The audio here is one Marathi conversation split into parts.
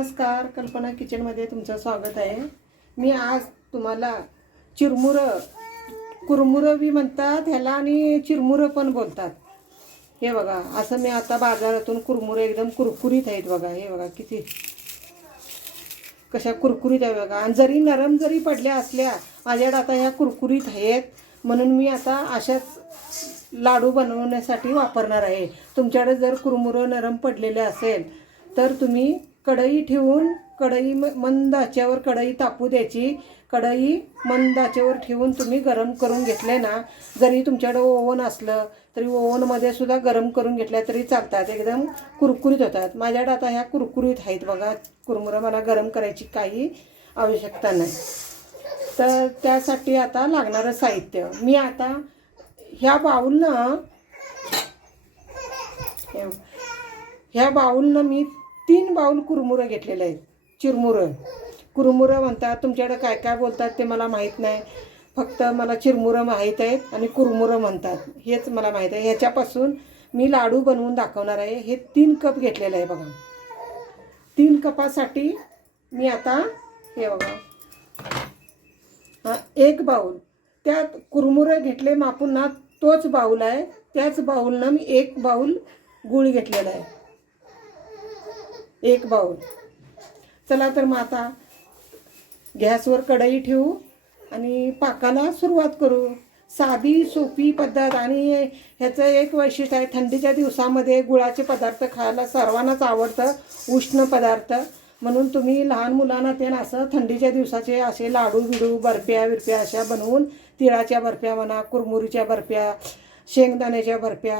नमस्कार, कल्पना किचनमध्ये तुमचं स्वागत आहे। मी आज तुम्हाला चिरमुरं, कुरमुरं बी म्हणतात ह्याला आणि चिरमुरं पण बोलतात। हे बघा, असं मी आता बाजारातून कुरमुरं एकदम कुरकुरीत आहेत बघा। हे बघा किती कशा कुरकुरीत आहे बघा। आणि जरी नरम जरी पडल्या असल्या माझ्याकडे आता ह्या कुरकुरीत आहेत, म्हणून मी आता अशाच लाडू बनवण्यासाठी वापरणार आहे। तुमच्याकडे जर कुरमुरं नरम पडलेले असेल तर तुम्ही कढई ठेवून कढई मंद आचेवर कढई तापू द्यायची। कढई मंद आचेवर ठेवून तुम्ही गरम करून घेतले ना, जरी तुमच्याकडे ओव्हन असलं तरी ओव्हनमध्ये सुद्धा गरम करून घेतल्या तरी चालतात, एकदम कुरकुरीत होतात। माझ्याकडे आता ह्या कुरकुरीत आहेत बघा कुरमुरं, मला गरम करायची काही आवश्यकता नाही। तर त्यासाठी आता लागणारं साहित्य मी आता ह्या बाउलनं मी 3 बाउल कुरमुरं घेतलेले आहेत। चिरमुरं कुरमुरं म्हणतात, तुमच्याकडे काय काय बोलतात ते मला माहीत नाही, फक्त मला चिरमुरं माहीत आहेत आणि कुरमुरं म्हणतात हेच मला माहीत आहे। ह्याच्यापासून मी लाडू बनवून दाखवणार आहे। हे 3 कप घेतलेलं आहे बघा। 3 कपासाठी मी आता हे बघा, एक बाउल, त्यात कुरमुरं घेतले मापून ना, तोच बाउल आहे, त्याच बाउलनं मी 1 बाउल गूळ घेतलेला आहे, 1 बाउल। चला तर मग आता गॅसवर कढई ठेवू आणि पाकाला सुरुवात करू। साधी सोपी पद्धत, आणि ह्याचं एक वैशिष्ट्य आहे, थंडीच्या दिवसामध्ये गुळाचे पदार्थ खायला सर्वांनाच आवडतं, उष्ण पदार्थ, म्हणून तुम्ही लहान मुलांना ते असं थंडीच्या दिवसाचे असे लाडू बिडू बर्फ्या बिरफ्या अशा बनवून, तिळाच्या बर्फ्या म्हणा, कुरमुरीच्या बर्फ्या, शेंगदाण्याच्या बर्फ्या,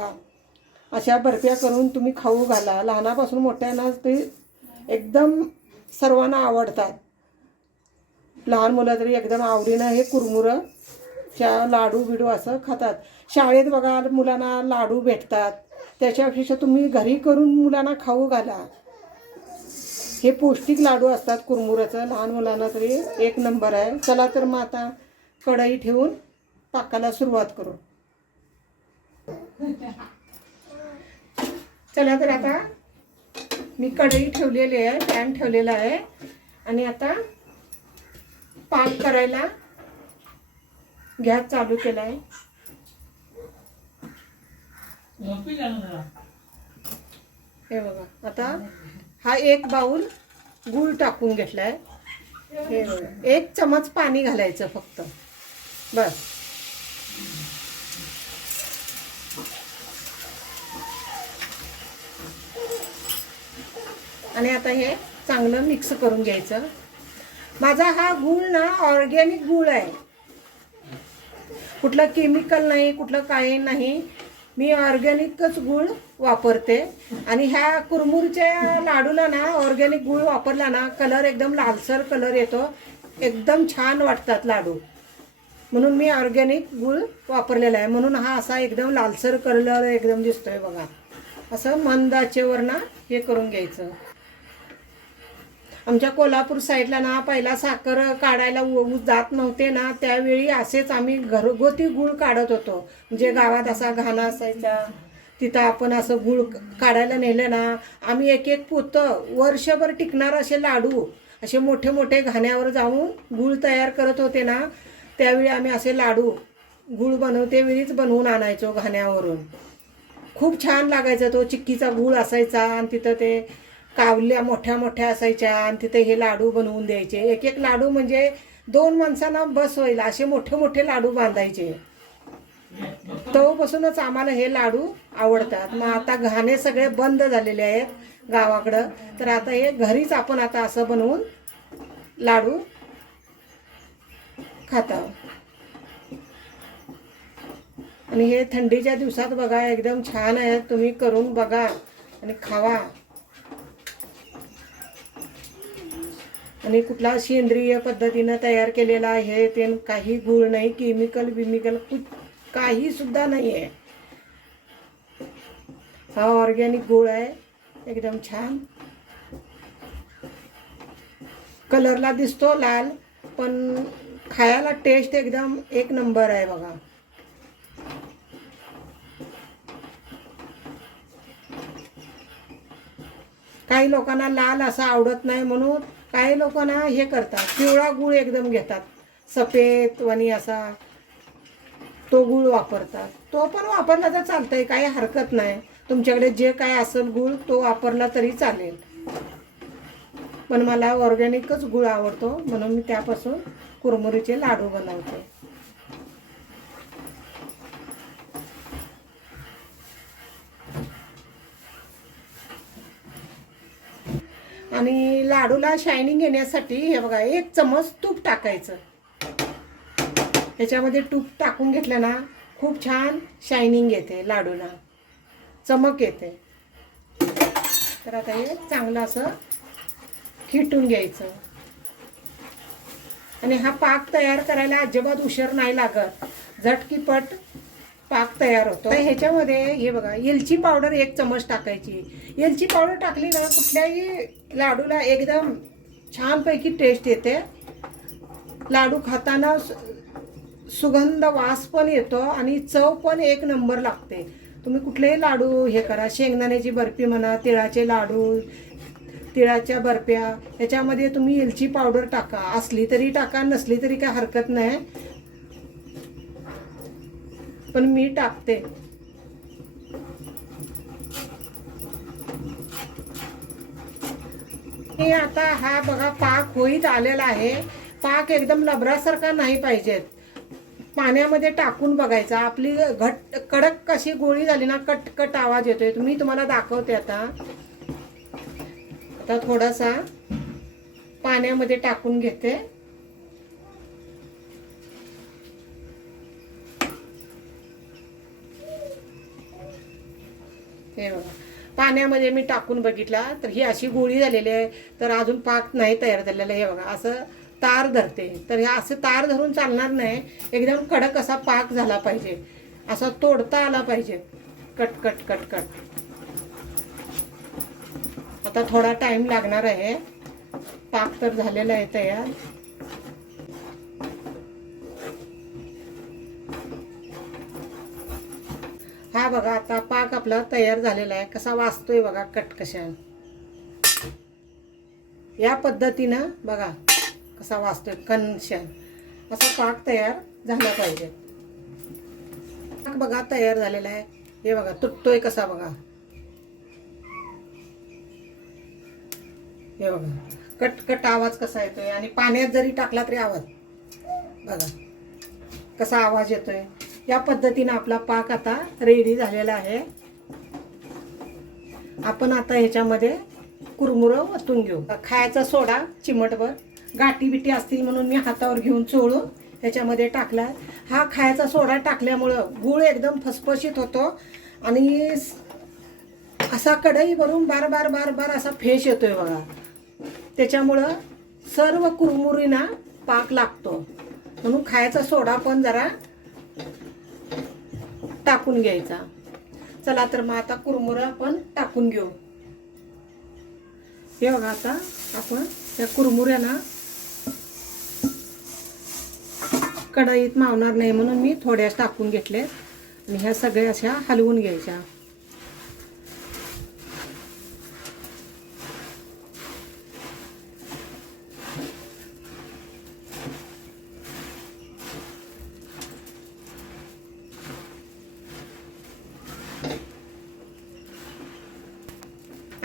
अशा बर्फ्या करून तुम्ही खाऊ घाला। लहानापासून मोठ्यांना ते एकदम सर्वांना आवडतात। लहान मुलं तरी एकदम आवडीनं हे कुरमुरंच्या लाडू बिडू असं खातात। शाळेत बघा मुलांना लाडू भेटतात, त्याच्यापेक्षा तुम्ही घरी करून मुलांना खाऊ घाला। हे पौष्टिक लाडू असतात कुरमुराचं, लहान मुलांना तरी 1 नंबर आहे। चला तर मग आता कढई ठेवून पाकाला सुरुवात करू। चला तर आता मी कढई ठेवलेली आहे, पॅन ठेवलेला आहे, आणि आता पाक करायला गॅस चालू केला आहे। हे बघा, आता हा 1 बाउल गूळ टाकून घेतलाय। हे बघा, 1 चमच पाणी घालायचं फक्त, बस। आणि आता हे चांगलं मिक्स करून घ्यायचं। माझा हा गूळ ना ऑर्गॅनिक गूळ आहे, कुठलं केमिकल नाही, कुठलं काही नाही, मी ऑर्गॅनिकच गूळ वापरते। आणि ह्या कुरमुरच्या लाडूला ना ऑर्गॅनिक गूळ वापरला ना, कलर एकदम लालसर कलर येतो, एकदम छान वाटतात लाडू, म्हणून मी ऑर्गॅनिक गूळ वापरलेला आहे, म्हणून हा असा एकदम लालसर कलर एकदम दिसतोय बघा। असं मंद आचेवर ना हे करून घ्यायचं। आमच्या कोल्हापूर साईडला ना पहिला साखर काढायला जात नव्हते ना, त्यावेळी असेच आम्ही घरगुती गूळ काढत होतो। म्हणजे गावात असा घाणा असायचा, तिथं आपण असं गूळ काढायला नेलं ना, आम्ही एक पोतं वर्षभर टिकणार असे लाडू, असे मोठे मोठे घाण्यावर जाऊन गूळ तयार करत होते ना, त्यावेळी आम्ही असे लाडू गूळ बनवते वेळीच बनवून आणायचो घाण्यावरून। खूप छान लागायचा, तो चिक्कीचा गूळ असायचा, आणि तिथं ते कावल्या मोठ्या मोठ्या असायच्या, आणि तिथे हे लाडू बनवून द्यायचे। एक लाडू म्हणजे 2 माणसांना बस होईल असे मोठे मोठे लाडू बांधायचे। तेव्हापासूनच आम्हाला हे लाडू आवडतात। मग आता घाणे सगळे बंद झालेले आहेत गावाकडं, तर आता हे घरीच आपण आता असं बनवून लाडू खाता। आणि हे थंडीच्या दिवसात बघा एकदम छान आहे, तुम्ही करून बघा आणि खावा। आणि कुठला सेंद्रिय पद्धतीनं तयार केलेला आहे, ते काही गूळ नाही, केमिकल बिमिकल काही सुद्धा नाही आहे, हा ऑर्गॅनिक गूळ आहे, एकदम छान कलरला दिसतो लाल, पण खायला टेस्ट एकदम 1 नंबर आहे बघा। काही लोकांना लाल असा आवडत नाही म्हणून काही लोकांना हे करतात, पिवळा गूळ एकदम घेतात, सफेद वणी असा तो गूळ वापरतात. तो पण वापरला तर चालतंय, काही हरकत नाही. तुमच्याकडे जे काय असेल गूळ तो वापरला तरी चालेल. पण मला ऑर्गॅनिकच गूळ आवडतो म्हणून मी त्यापासून कुरमुरीचे लाडू बनवते. आणि लाडूला शायनिंग येण्यासाठी हे बघा 1 चमच तूप टाकायचं. ह्याच्यामध्ये तूप टाकून घेतलं ना खूप छान शायनिंग येते, लाडूला चमक येते. तर आता हे चांगलं असं खिटून घ्यायचं. आणि हा पाक तयार करायला अजिबात उशीर नाही लागत, झटकीपट पाक तयार होतो. ह्याच्यामध्ये हे बघा वेलची पावडर 1 चमच टाकायची. वेलची पावडर टाकली ना कुठल्याही लाडूला एकदम छानपैकी टेस्ट येते. लाडू खाताना सुगंध वास पण येतो आणि चव पण 1 नंबर लागते. तुम्ही कुठलेही लाडू हे करा, शेंगदाण्याची बर्फी म्हणा, तिळाचे लाडू, तिळाच्या बर्फ्या, ह्याच्यामध्ये तुम्ही वेलची पावडर टाका, असली तरी टाका, नसली तरी काय हरकत नाही, पण मी टाकते. हे आता हा बघा पाक होईत आलेला आहे. पाक एकदम लबरासारखा नाही पाहिजेत. पाण्यामध्ये टाकून बघायचा. आपली घट कडक कशी गोळी झाली ना कटकट आवाज येतोय. मी तुम्हाला दाखवते आता. आता थोडासा पाण्यामध्ये टाकून घेते. हे बघा पाण्यामध्ये मी टाकून बघितला तर ही अशी गोळी झालेली आहे. तर अजून पाक नाही तयार झालेला. हे बघा असं तार धरते. तर हे असं तार धरून चालणार नाही. एकदम कडक असा पाक झाला पाहिजे, असा तोडता आला पाहिजे. Cut cut cut cut. आता थोडा टाइम लागणार आहे. पाक तर झालेला आहे तयार. हा बघा आता पाक आपला तयार झालेला आहे. कसा वाजतोय बघा कटकशान. या पद्धतीनं बघा कसा वाजतोय कणशान. असा पाक तयार झाला पाहिजे. पाक बघा तयार झालेला आहे. हे बघा तुटतोय कसा बघा. हे बघा कटकट आवाज कसा येतोय. आणि पाण्यात जरी टाकला तरी आवाज बघा कसा आवाज येतोय. या पद्धतीने आपला पाक आता रेडी झालेला आहे. आपण आता ह्याच्यामध्ये कुरमुरं ओतून घेऊ. खायचा सोडा चिमटभर, गाठी बिटी असतील म्हणून मी हातावर घेऊन चोळून ह्याच्यामध्ये टाकला. हा खायचा सोडा टाकल्यामुळं गूळ एकदम फसफशीत होतो आणि असा कढई भरून बार बार बार बार असा फेस येतोय बघा. त्याच्यामुळं सर्व कुरमुरींना पाक लागतो. म्हणून खायचा सोडा पण जरा टाकून घ्यायचा. चला तर मग आता कुरमुरं आपण टाकून घेऊ. हे बघा आता आपण त्या कुरमुऱ्यांना कढईत मावणार नाही म्हणून मी थोड्याच टाकून घेतले आणि ह्या सगळ्या अशा हलवून घ्यायच्या.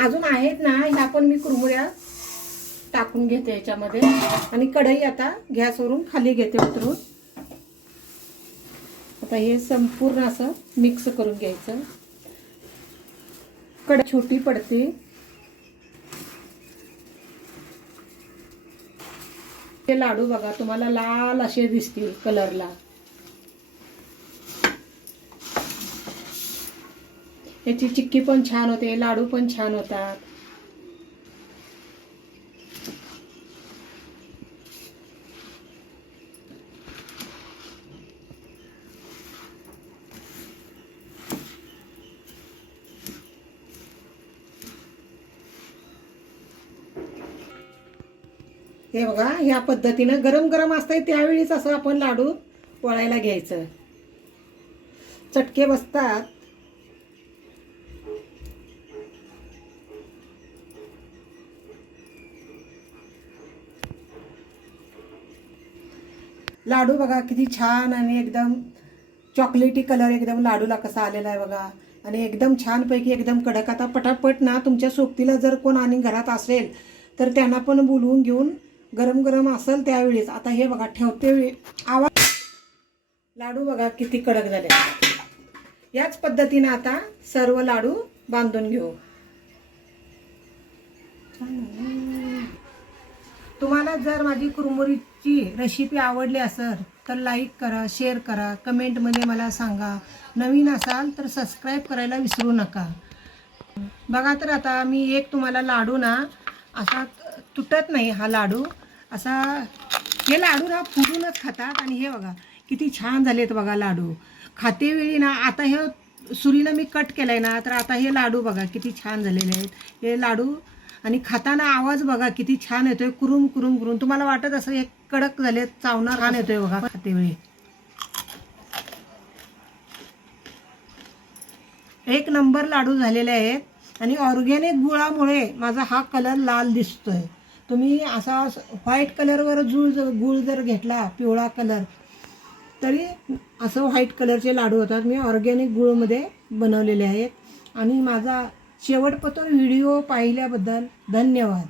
अजून आहेत ना ह्या पण मी कुरमुऱ्या टाकून घेते याच्यामध्ये. आणि कढई आता गॅसवरून खाली घेते उतरून. आता हे संपूर्ण असं मिक्स करून घ्यायचं. कढई छोटी पडते. हे लाडू बघा तुम्हाला लाल असे दिसतील कलरला. याची चिक्की पण छान होते, लाडू पण छान होतात. हे बघा या पद्धतीनं गरम गरम असतंय त्यावेळीच असं आपण लाडू वळायला घ्यायचं. चटके बसतात. लाडू बघा किती छान आणि एकदम चॉकलेटी कलर एकदम लाडूला कसा आलेला आहे बघा. आणि एकदम छानपैकी एकदम कडक. आता पटापट ना तुमच्या सोबतीला जर कोण आणि घरात असेल तर त्यांना पण बोलवून घेऊन गरम गरम असेल त्यावेळेस. आता हे बघा ठेवते वेळी आवाज. लाडू बघा किती कडक झाले. याच पद्धतीने आता सर्व लाडू बांधून घेऊ. तुम्हाला जर माझी कुरमुरीची रेसिपी आवडली असेल तर लाईक करा, शेअर करा, कमेंटमध्ये मला सांगा. नवीन असाल तर सबस्क्राईब करायला विसरू नका. बघा तर आता मी एक तुम्हाला लाडू ना असा तुटत नाही. हा लाडू असा, हे लाडू ना फुटूनच खातात. आणि हे बघा किती छान झालेत बघा लाडू. खातेवेळी ना आता हे सुरीनं मी कट केलं ना, तर आता हे लाडू बघा किती छान झालेले आहेत हे लाडू. आणि खाताना आवाज बघा किती छान येतोय, कुरुम कुरुम कुरुम. तुम्हाला वाटत असं हे कडक झाले, चावणार छान येतोय बघा खातेवेळी. एक नंबर लाडू झालेले आहेत. आणि ऑर्गॅनिक गुळामुळे माझा हा कलर लाल दिसतोय. तुम्ही असा व्हाईट कलरवर गुळ जर घेतला, पिवळा कलर, तरी असं व्हाईट कलरचे लाडू होतात. मी ऑर्गॅनिक गुळमध्ये बनवलेले आहेत. आणि माझा शेवटपर्यंत व्हिडिओ पाहिल्याबद्दल धन्यवाद.